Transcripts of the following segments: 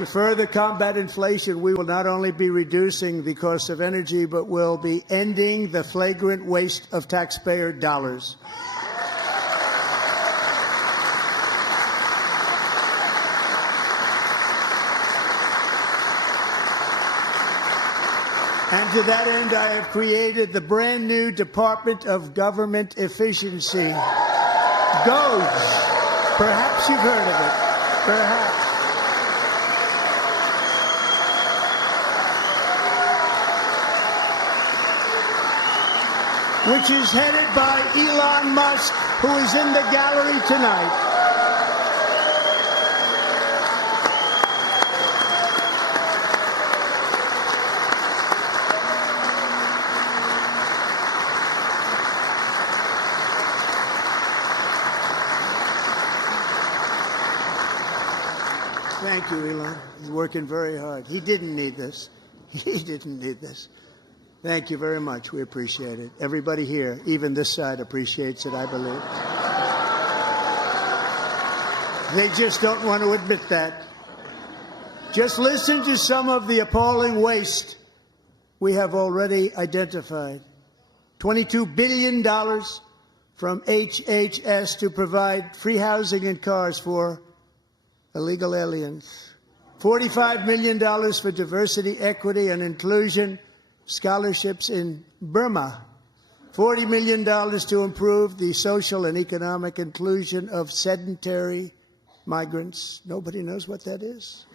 To further combat inflation, we will not only be reducing the cost of energy, but will be ending the flagrant waste of taxpayer dollars. And to that end, I have created the brand new Department of Government Efficiency, DOGE. Perhaps you've heard of it. Perhaps. Which is headed by Elon Musk, who is in the gallery tonight. Thank you, Elon. He's working very hard. He didn't need this. He didn't need this. Thank you very much. We appreciate it. Everybody here, even this side, appreciates it, I believe. They just don't want to admit that. Just listen to some of the appalling waste we have already identified. $22 billion from HHS to provide free housing and cars for illegal aliens. $45 million for diversity, equity, and inclusion scholarships in Burma. $40 million to improve the social and economic inclusion of sedentary migrants. Nobody knows what that is.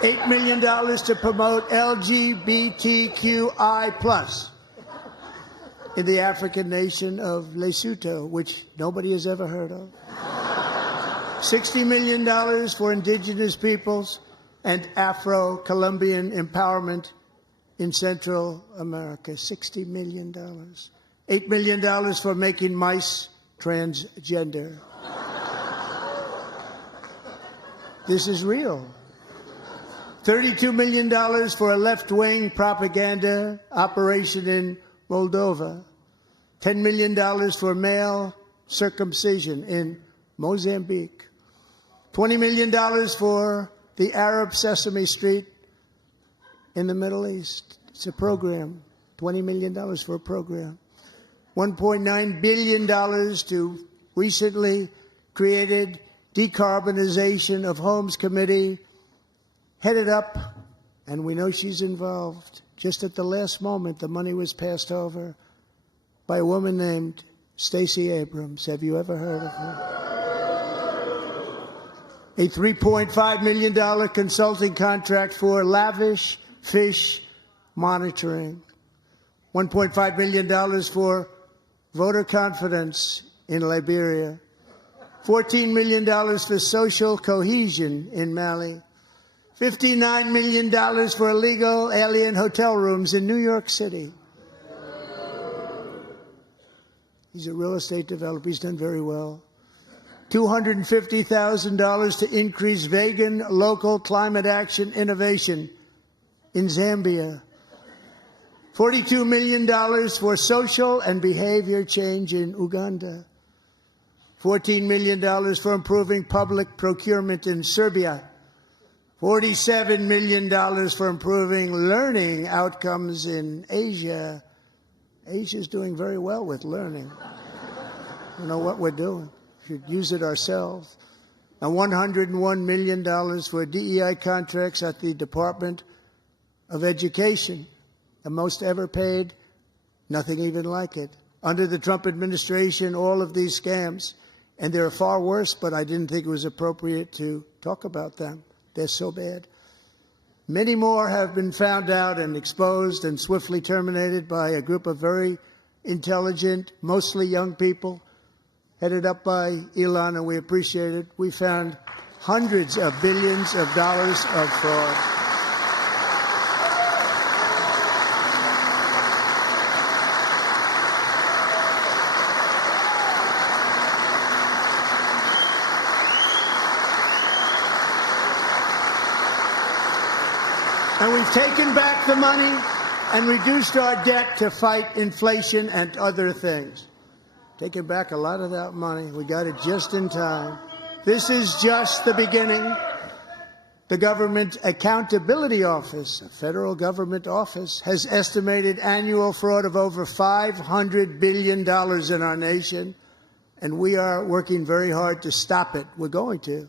$8 million to promote LGBTQI+ in the African nation of Lesotho, which nobody has ever heard of. $60 million for indigenous peoples and Afro-Colombian empowerment in Central America. $60 million. $8 million for making mice transgender. This is real. $32 million for a left-wing propaganda operation in Moldova. $10 million for male circumcision in Mozambique. $20 million for the Arab Sesame Street in the Middle East. It's a program. $20 million for a program. $1.9 billion to recently created Decarbonization of Homes Committee, headed up, and we know she's involved. Just at the last moment, the money was passed over by a woman named Stacey Abrams. Have you ever heard of her? A $3.5 million consulting contract for lavish fish monitoring. $1.5 million for voter confidence in Liberia. $14 million for social cohesion in Mali. $59 million for illegal alien hotel rooms in New York City. He's a real estate developer. He's done very well. $250,000 to increase vegan local climate action innovation in Zambia. $42 million for social and behavior change in Uganda. $14 million for improving public procurement in Serbia. $47 million for improving learning outcomes in Asia. Asia's doing very well with learning. You know what we're doing. Should use it ourselves. And $101 million for DEI contracts at the Department of Education, the most ever paid, nothing even like it. Under the Trump administration, all of these scams, and they're far worse, but I didn't think it was appropriate to talk about them. They're so bad. Many more have been found out and exposed and swiftly terminated by a group of very intelligent, mostly young people, headed up by Elon, and we appreciate it. We found hundreds of billions of dollars of fraud. And we've taken back the money and reduced our debt to fight inflation and other things. Taking back a lot of that money. We got it just in time. This is just the beginning. The Government Accountability Office, a federal government office, has estimated annual fraud of over $500 billion in our nation, and we are working very hard to stop it. We're going to.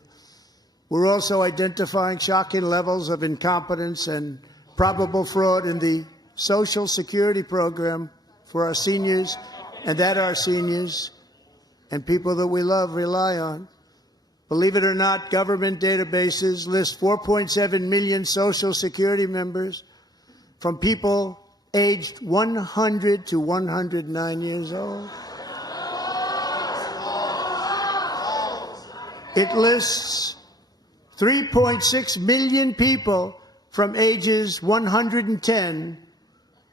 We're also identifying shocking levels of incompetence and probable fraud in the Social Security program for our seniors, and that our seniors and people that we love rely on. Believe it or not, government databases list 4.7 million Social Security members from people aged 100 to 109 years old. It lists 3.6 million people from ages 110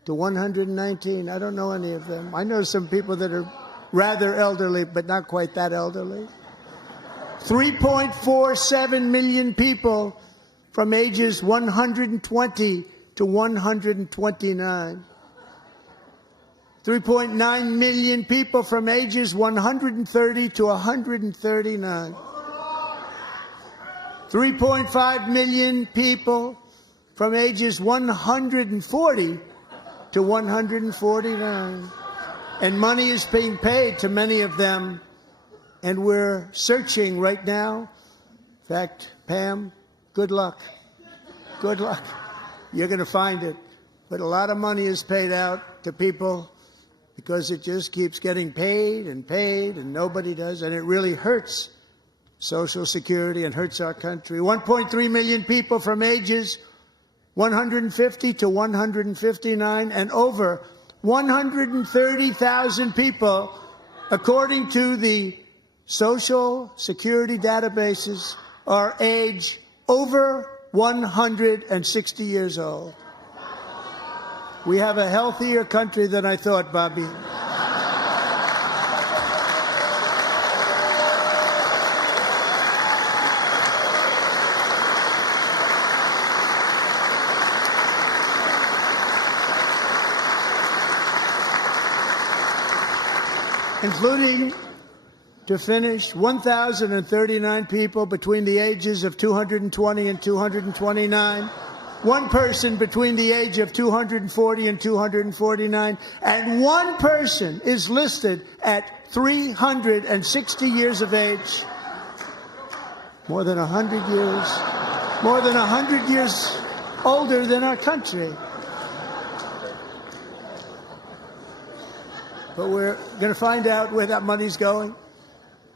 to 119. I don't know any of them. I know some people that are rather elderly, but not quite that elderly. 3.47 million people from ages 120 to 129. 3.9 million people from ages 130 to 139. 3.5 million people from ages 140 to 149. And money is being paid to many of them. And we're searching right now. In fact, Pam, good luck. Good luck. You're going to find it. But a lot of money is paid out to people because it just keeps getting paid, and nobody does. And it really hurts Social Security and hurts our country. 1.3 million people from ages 150 to 159, and over 130,000 people, according to the Social Security databases, are age over 160 years old. We have a healthier country than I thought, Bobby. Including, to finish, 1,039 people between the ages of 220 and 229, one person between the age of 240 and 249, and one person is listed at 360 years of age. More than 100 years older than our country. But we're going to find out where that money's going,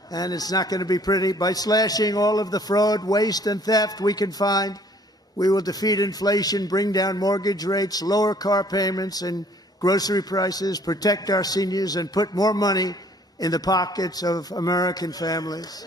and it's not going to be pretty. By slashing all of the fraud, waste, and theft we can find, we will defeat inflation, bring down mortgage rates, lower car payments and grocery prices, protect our seniors, and put more money in the pockets of American families.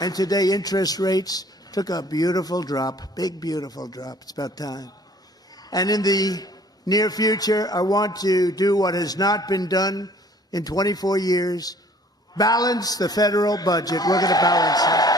And today, interest rates took a beautiful drop, big, beautiful drop. It's about time. And in the near future, I want to do what has not been done in 24 years, balance the federal budget. We're going to balance it.